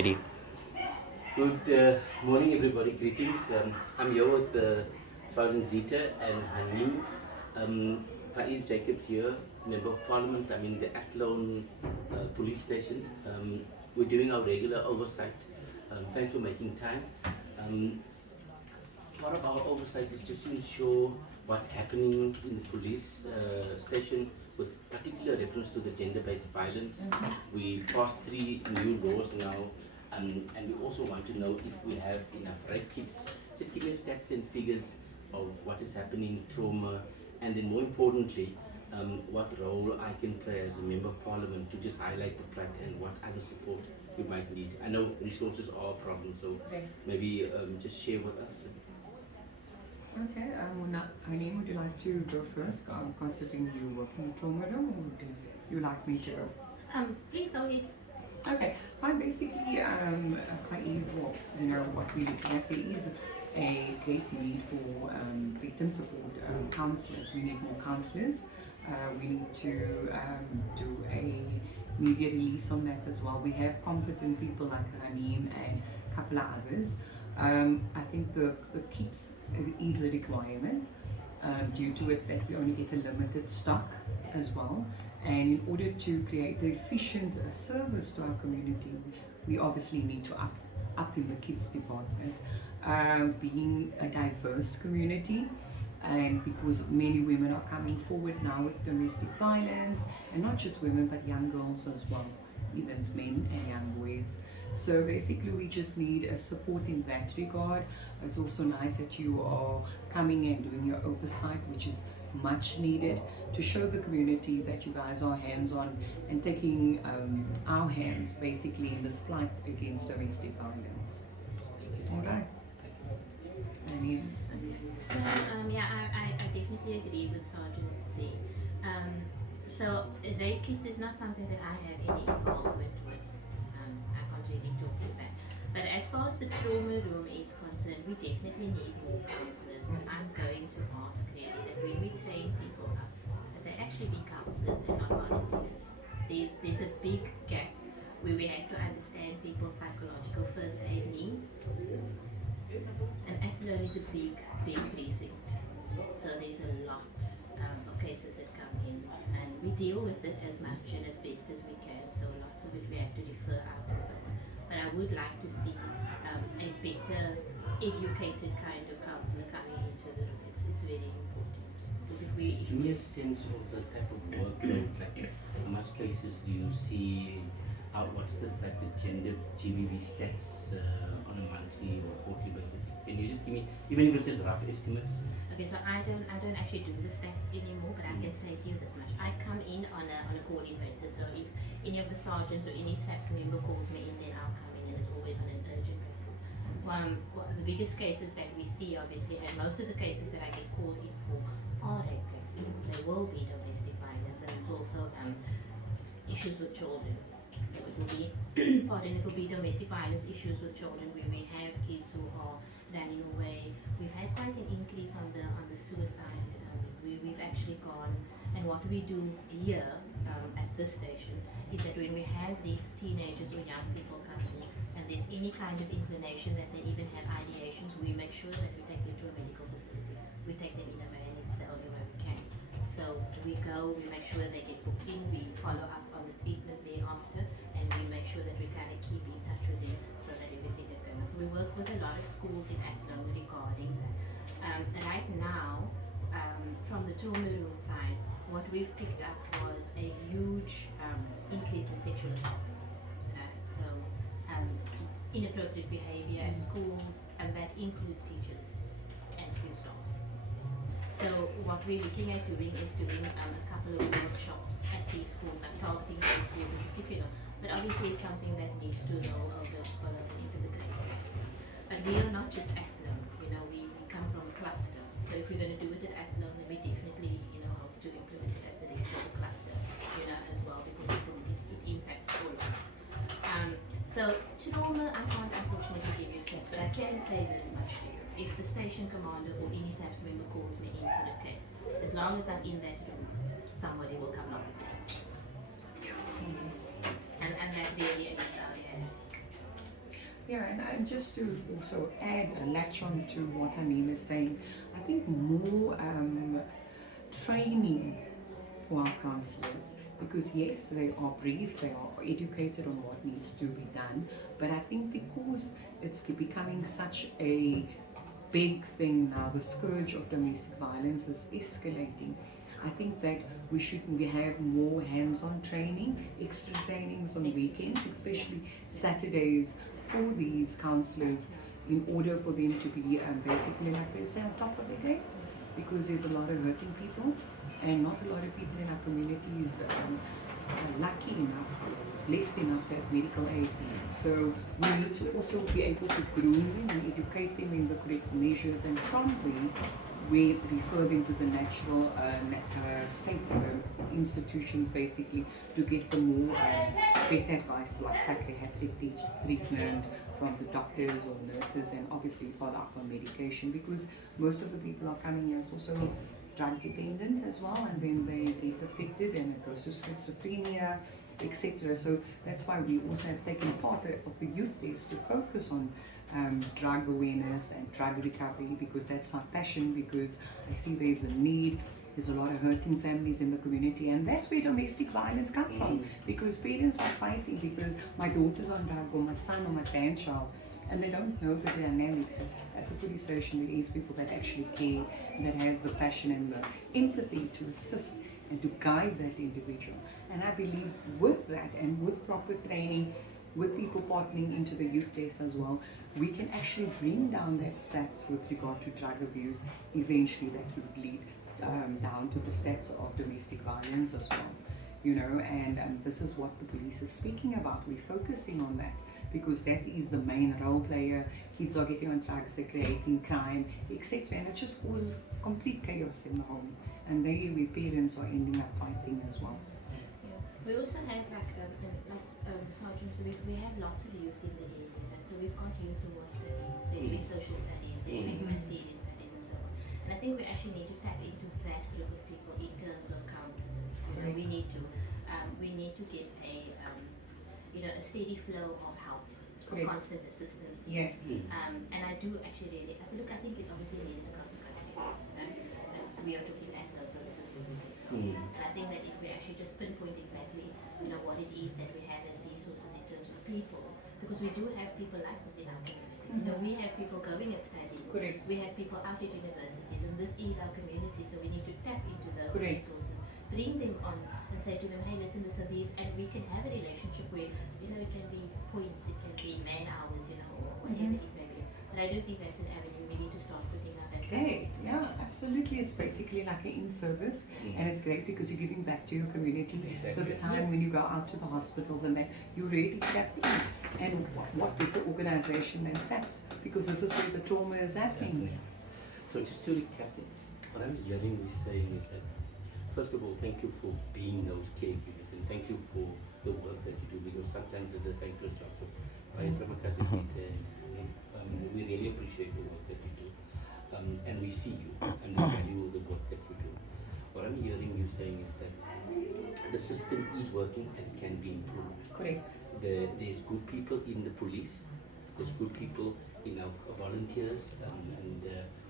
Steady. Good morning, everybody. Greetings. I'm here with Sergeant Zeeta and Hanim. Faiz Jacobs here, Member of Parliament. I'm in the Athlone Police Station. We're doing our regular oversight. Thanks for making time. Part of our oversight is just to ensure what's happening in the police station with particular reference to the gender-based violence. We passed 3 new laws now, and we also want to know if we have enough rape kits. Just give me stats and figures of what is happening, trauma, and then more importantly, what role I can play as a Member of Parliament to just highlight the plight and what other support you might need. I know resources are a problem, so maybe just share with us. Okay, Hanim, would you like to go first, considering you work in trauma room, or would you like me to go? Please go ahead. Okay, fine. Basically, Faiz, what we're looking at, there is a great need for victim support counsellors. We need more counsellors. We need to do a media release on that as well. We have competent people like Hanim and a couple of others. I think the kits is a requirement due to it that we only get a limited stock as well. And in order to create an efficient service to our community, we obviously need to up in the kids department. Being a diverse community, and because many women are coming forward now with domestic violence, and not just women but young girls as well, even men and young boys. So basically we just need a support in that regard. It's also nice that you are coming and doing your oversight, which is much needed, to show the community that you guys are hands-on and taking our hands basically in this fight against domestic violence. All right. So I definitely agree with Sergeant Lee. So rape kits is not something that I have any involvement with. I can't really talk to that. But as far as the trauma room is concerned, we definitely need more counsellors. But I'm going to ask really that when we train people up, that they actually be counsellors and not volunteers. There's a big gap where we have to understand people's psychological first aid needs. And Athlone is a big precinct, so there's a lot of cases that come in, and we deal with it as much and as best as we can, so lots of it we have to refer out and so on. But I would like to see a better educated kind of counsellor coming into the room. It's very important. Because if we... Give me a sense of the type of workload, like how much cases do you see? What's the type of gender GBV stats on a monthly or quarterly basis? Can you just give me, even if it's just rough estimates? Okay, so I don't actually do the stats anymore, but I can say to you this much. I come in on a quarterly basis, so if any of the sergeants or any SAPS member calls me in, then I'll come in, and it's always on an urgent basis. The biggest cases that we see, obviously, and most of the cases that I get called in for are rape cases. They will be domestic violence, and it's also issues with children. So it will be, it will be domestic violence issues with children where we have kids who are running away. We've had quite an increase on the suicide. We've actually gone, and what we do here at this station is that when we have these teenagers or young people coming in, and there's any kind of inclination that they even have ideations, we make sure that we take them to a medical facility. We take them in a van. It's the only way we can. So we go, we make sure they get booked in, we follow up on the treatment thereafter, and we make sure that we kind of keep in touch with them so that everything is going on. So we work with a lot of schools in Athlone regarding that. Right now, from the trauma room side, what we've picked up was a huge increase in sexual assault. So inappropriate behavior at schools, and that includes teachers and school staff. So what we're looking at doing is doing a couple of workshops at these schools, and targeting these schools in particular. But obviously it's something that needs to roll over, spill over into the curriculum. But we are not just Athlone, we come from a cluster. So if we're going to do it at Athlone, then we definitely, hope to implement it at the rest of the cluster, as well, because it impacts all of us. So trauma, I can't unfortunately give you stats, but I can say this much to you. If the station commander or any SAPS member calls me in for a case, as long as I'm in that room, somebody will come knock at the door. And that really is our reality. Yeah, and just to also add a latch on to what Anim is saying, I think more training for our counsellors, because yes, they are briefed, they are educated on what needs to be done, but I think because it's becoming such a big thing now, the scourge of domestic violence is escalating. I think that we have more hands-on training, extra trainings on weekends, especially Saturdays, for these counsellors, in order for them to be basically, like they say, on top of their game, because there's a lot of hurting people, and not a lot of people in our communities are lucky enough, blessed enough to have medical aid. So we need to also be able to groom them and educate them in the correct measures, and promptly we refer them to the natural state institutions, basically, to get the more better advice, like psychiatric treatment from the doctors or nurses, and obviously follow up on medication, because most of the people are coming here is also drug dependent as well, and then they get affected and it goes to schizophrenia, etc. So that's why we also have taken part of the youth days to focus on drug awareness and drug recovery, because that's my passion, because I see there's a need. There's a lot of hurting families in the community, and that's where domestic violence comes from, because parents are fighting because my daughter's on drug, or my son, or my grandchild, and they don't know the dynamics. At the police station, there is people that actually care, and that has the passion and the empathy to assist and to guide that individual. And I believe with that, and with proper training, with people partnering into the youth desk as well, we can actually bring down that stats with regard to drug abuse. Eventually that would lead down to the stats of domestic violence as well. You know, and this is what the police is speaking about. We're focusing on that, because that is the main role player. Kids are getting on drugs, they're creating crime, etc. And it just causes complete chaos in the home. And there where parents are ending up fighting as well. Yeah. We also have sergeants, we have lots of youth in the area. And so we've got youth who are studying, they're doing social studies, they're doing humanitarian studies and so on. And I think we actually need to tap into that group of people in terms of counselors. You know, we need to get a steady flow of help, or constant assistance. Yes. And I do actually really, I think it's obviously needed across the country. We are talking Athlone, so this is for women. So, and I think that if we actually just pinpoint exactly, what it is that we have as resources in terms of people, because we do have people like this in our communities. We have people going and studying. Correct. We have people out at universities, and this is our community, so we need to tap into those Correct. resources, bring them on, and say to them, hey, listen, this are these, and we can have a relationship where, it can be points, it can be man hours, or whatever it may be. But I do think that's an avenue we need to start putting out that. Great, yeah, absolutely. It's basically like an in-service, and it's great because you're giving back to your community. Exactly. So the time when you go out to the hospitals and that, you really tap in. And what better organization than SAPS, because this is where the trauma is happening. So just to recap, what I'm hearing you saying is that, first of all, thank you for being those caregivers, and thank you for the work that you do, because sometimes it's a thankless job. So, we really appreciate the work that you do, and we see you, and we value the work that you do. What I'm hearing you saying is that the system is working and can be improved. Correct. There's good people in the police, there's good people in our volunteers, and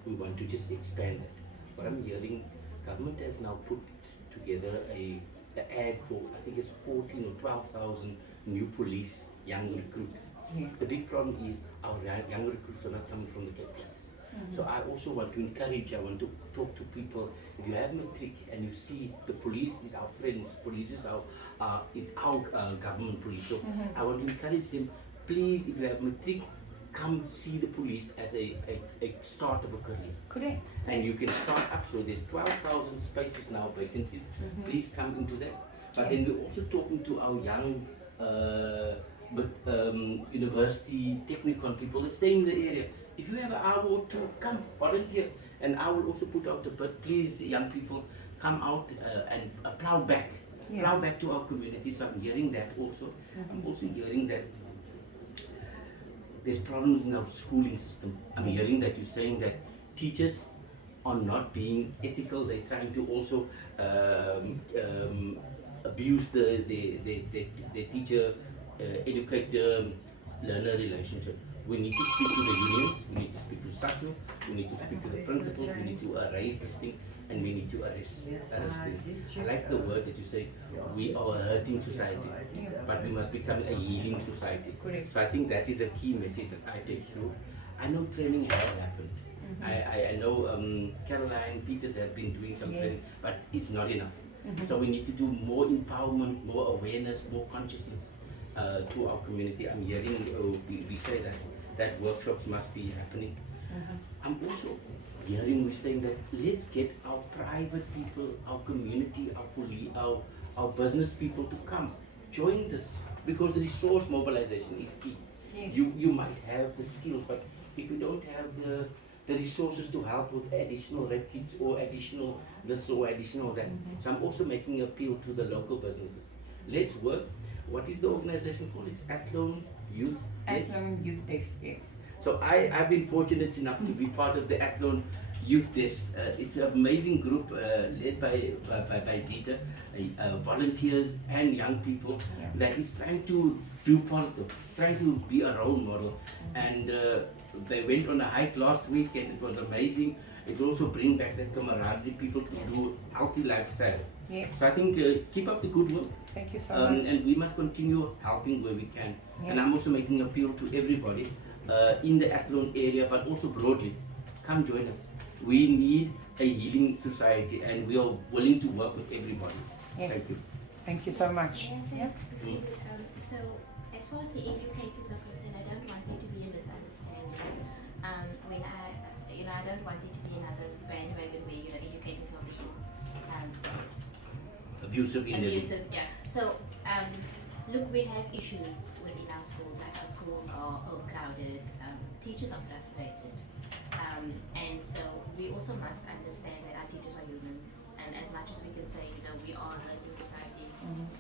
we want to just expand that. What I'm hearing, government has now put together an ad for, I think it's 14 or 12,000 new police young recruits. Yes. The big problem is our young recruits are not coming from the Cape Flats. So I also want to encourage, I want to talk to people. If you have matric and you see the police is our friends, police is our government police. So I want to encourage them, please, if you have matric, come see the police as a start of a career. Correct. And you can start up. So there's 12,000 spaces now, vacancies. Please come into that. But then we're also talking to our young university, technical people that stay in the area. If you have an hour or two, come volunteer. And I will also put out a bid, please, young people, come out and plow back. Yes. Plow back to our community. So I'm hearing that also. I'm also hearing that there's problems in our schooling system. I'm hearing that you're saying that teachers are not being ethical. They're trying to also abuse the teacher, educate learner relationship. We need to speak to the unions, we need to speak to SATU, we need to speak to the principals, we need to erase this thing, and we need to arrest this. I like the word that you say, we are a hurting society, but we must become a healing society. Correct. So I think that is a key message that I take through. I know training has happened. I know Caroline Peters has been doing some training, but it's not enough. So we need to do more empowerment, more awareness, more consciousness to our community. I'm hearing we say that workshops must be happening. I'm also hearing we saying that let's get our private people, our community, our business people to come join this, because the resource mobilization is key. Yes. You might have the skills, but if you don't have the resources to help with additional rep kits or additional this or additional that. So I'm also making an appeal to the local businesses. Let's work. What is the organization called? It's Athlone Youth. Athlone Youth Desk, yes. So I've been fortunate enough to be part of the Athlone Youth Desk. It's an amazing group led by Zeeta, volunteers and young people that is trying to do positive, trying to be a role model. And they went on a hike last week and it was amazing. It also bring back that camaraderie, people to do healthy lifestyles. Yes. So I think keep up the good work. Thank you so much. And we must continue helping where we can. Yes. And I'm also making an appeal to everybody in the Athlone area, but also broadly. Come join us. We need a healing society and we are willing to work with everybody. Yes. Thank you. Thank you so much. Yes, Yes. so as far as the educators are concerned, I don't want there to be a misunderstanding. I don't want there to be another bandwagon where educators are being Abusive in abusive. Yeah. So look, we have issues within our schools. Like our schools are overcrowded. Teachers are frustrated, and so we also must understand that our teachers are humans. And as much as we can say, we are a hurting society,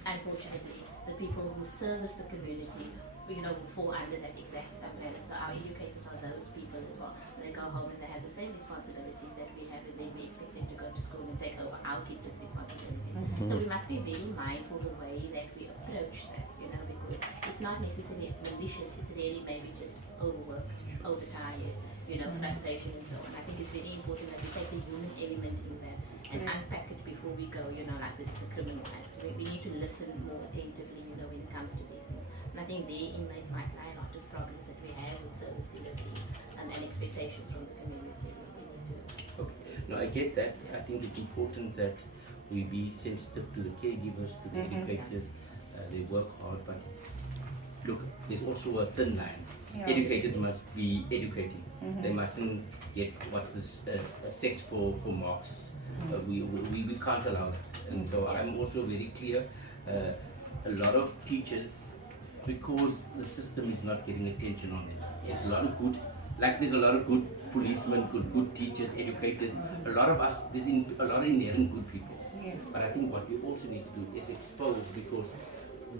unfortunately, the people who service the community, would fall under that exact umbrella. So our educators are those people as well. They go home and they have the same responsibilities that we have, and then we expect them to go to school and take over our kids' responsibilities. So we must be very mindful the way that we approach that, because it's not necessarily malicious. It's really maybe just overworked, overtired, frustration and so on. I think it's very important that we take the human element in that and unpack it before we go, like this is a criminal act. We need to listen more attentively, when it comes to these things. And I think therein might lie a lot of problems that we have with service delivery and expectation from the community. Okay. No, I get that. I think it's important that we be sensitive to the caregivers, to the educators. They work hard, but look, there's also a thin line. Yeah. Educators must be educating. They mustn't get what's this sex for marks. We can't allow that. And so I'm also very clear. A lot of teachers, because the system is not getting attention on them. There's a lot of good, there's a lot of good policemen, good teachers, educators. A lot of us, there's a lot of inherent good people. Yes. But I think what we also need to do is expose, because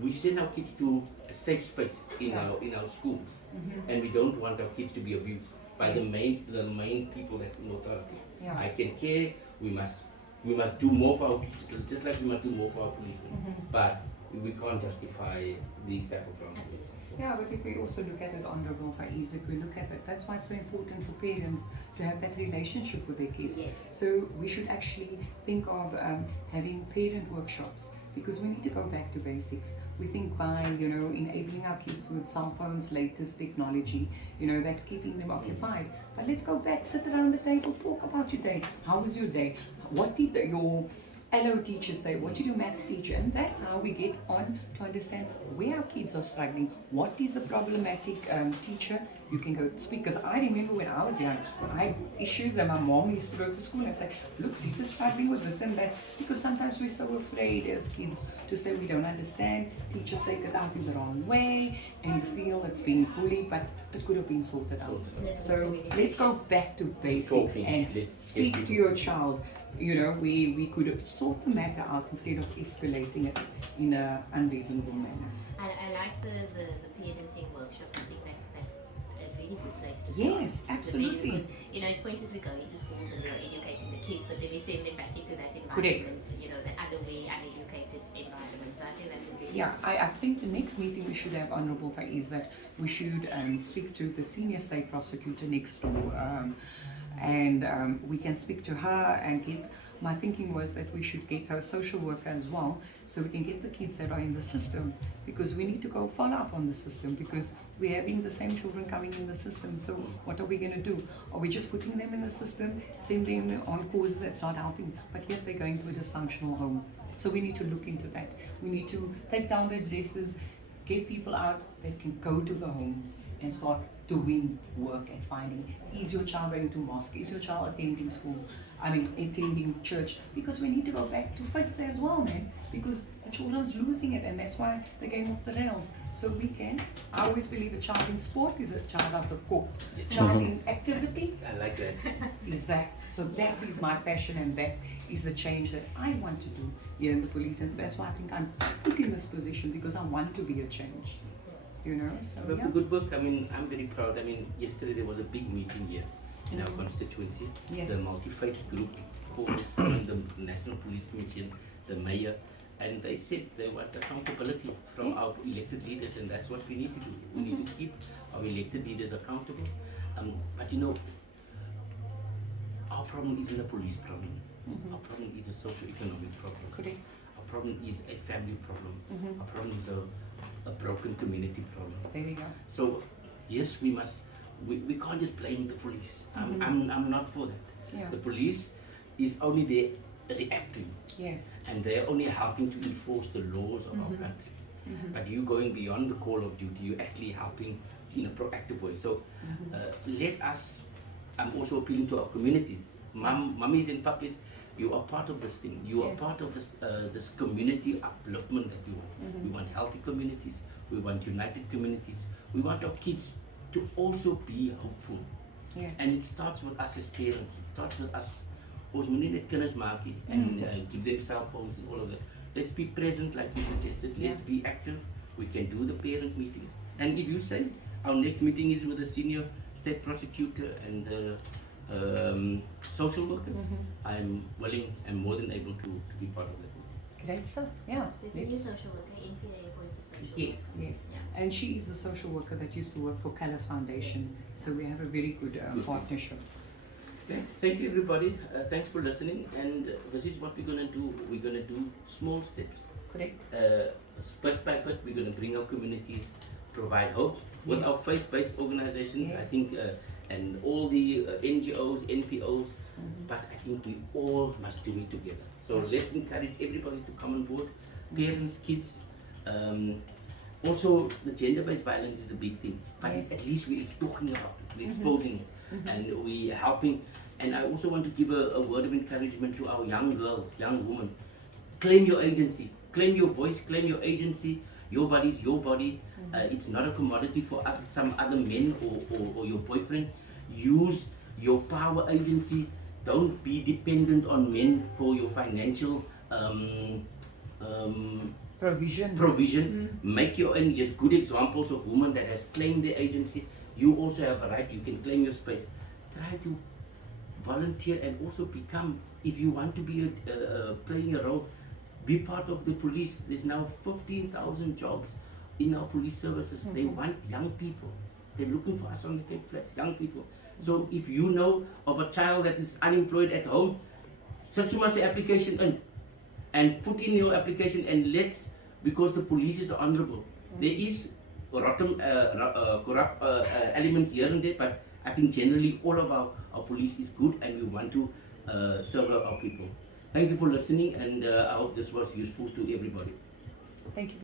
we send our kids to a safe space in our schools, and we don't want our kids to be abused by the main people that's in authority. Yeah. I can care. We must do more for our teachers, just like we must do more for our policemen. But we can't justify these type of wrongs. Yeah, but if we also look at it, Honorable Faiz, if we look at it, that's why it's so important for parents to have that relationship with their kids. Yes. So we should actually think of having parent workshops, because we need to go back to basics. We think by, enabling our kids with cell phones, latest technology, that's keeping them occupied. But let's go back, sit around the table, talk about your day. How was your day? What did your LO teacher say? What did your maths teacher? And that's how we get on to understand where our kids are struggling. What is a problematic teacher? You can go speak, because I remember when I was young, I had issues and my mom used to go to school and say, look, Zeeta's struggling with this and that, because sometimes we're so afraid as kids to say we don't understand. Teachers take it out in the wrong way and you feel it's being bullied, but it could have been sorted out. So let's go back to basics and speak to your child. We could sort the matter out instead of escalating it in an unreasonable manner. I like the parenting workshops. I think that's a very good place to as Yes, well. So absolutely. because, you know, it's pointless we go into schools and we're educating the kids, but then we send them back into that Correct. environment, you know, the other way, uneducated environment. So I think that's a very Yeah, I think the next meeting we should have, Honourable Faiz, that we should speak to the senior state prosecutor next door, and we can speak to her and get. My thinking was that we should get her social worker as well, so we can get the kids that are in the system, because we need to go follow up on the system, because we're having the same children coming in the system. So what are we going to do? Are we just putting them in the system, sending them on courses that's not helping, but yet they're going to a dysfunctional home? So we need to look into that. We need to take down the addresses, get people out that can go to the homes and start doing work and finding, is your child going to mosque? Is your child attending school? Attending church? Because we need to go back to faith as well, man. Because the children's losing it, and that's why they're going off the rails. So we can, I always believe a child in sport is a child out of court. Child in activity I like that. is that. So that is my passion, and that is the change that I want to do here in the police, and that's why I think I'm put in this position, because I want to be a change. You know, so But yeah. good work. I'm very proud. Yesterday there was a big meeting here in our constituency. Yes. The multi-faith group called the National Police Commission, the mayor, and they said they want accountability from our elected leaders, and that's what we need to do. We need to keep our elected leaders accountable. But you know, our problem isn't a police problem. Our problem is a socio-economic problem. Correct. Our problem is a family problem. Mhm. Our problem is a broken community problem. There we go. So yes, we can't just blame the police. I'm not for that. Yeah. The police is only there reacting, Yes. and they're only helping to enforce the laws of our country. But you going beyond the call of duty, you're actually helping in a proactive way. So let us, I'm also appealing to our communities. Mummies and puppies, you are part of this thing. You are Yes. part of this community upliftment that we want. We want healthy communities. We want united communities. We want our kids to also be hopeful. Yes. And it starts with us as parents. It starts with us. Ons moet nie net kinders maak nie and give them cell phones and all of that. Let's be present, like you suggested. Let's be active. We can do the parent meetings. And if you say our next meeting is with the senior state prosecutor and the social workers, I'm willing and more than able to be part of that meeting. Great stuff. Yeah. there's a new social worker, NPA appointed social Yes, worker. yes. Yeah. And she is the social worker that used to work for Callis Foundation. So we have a very good partnership. Okay. Thank you, everybody. Thanks for listening. And this is what we're going to do. We're going to do small steps. Correct. Bit by bit, we're going to bring our communities, provide hope with Yes. our faith-based organizations. I Yes. think, and all the NGOs, NPOs. But I think we all must do it together. So let's encourage everybody to come on board. Parents, kids. Also, the gender-based violence is a big thing. But Yes. at least we're talking about it. We're exposing it. And we're helping. And I also want to give a word of encouragement to our young girls, young women. Claim your agency. Claim your voice. Claim your agency. Your body is your body. It's not a commodity for some other men or your boyfriend. Use your power agency. Don't be dependent on men for your financial Provision. Make your own. Yes, good examples of women that has claimed their agency. You also have a right. You can claim your space. Try to volunteer and also become, if you want to be playing a role, be part of the police. There's now 15,000 jobs in our police services. They want young people. They're looking for us on the Cape Flats, young people. So if you know of a child that is unemployed at home, set your application in and put in your application, and let's, because the police is honorable. There is rotten, corrupt elements here and there, but I think generally all of our police is good, and we want to serve our people. Thank you for listening, and I hope this was useful to everybody. Thank you.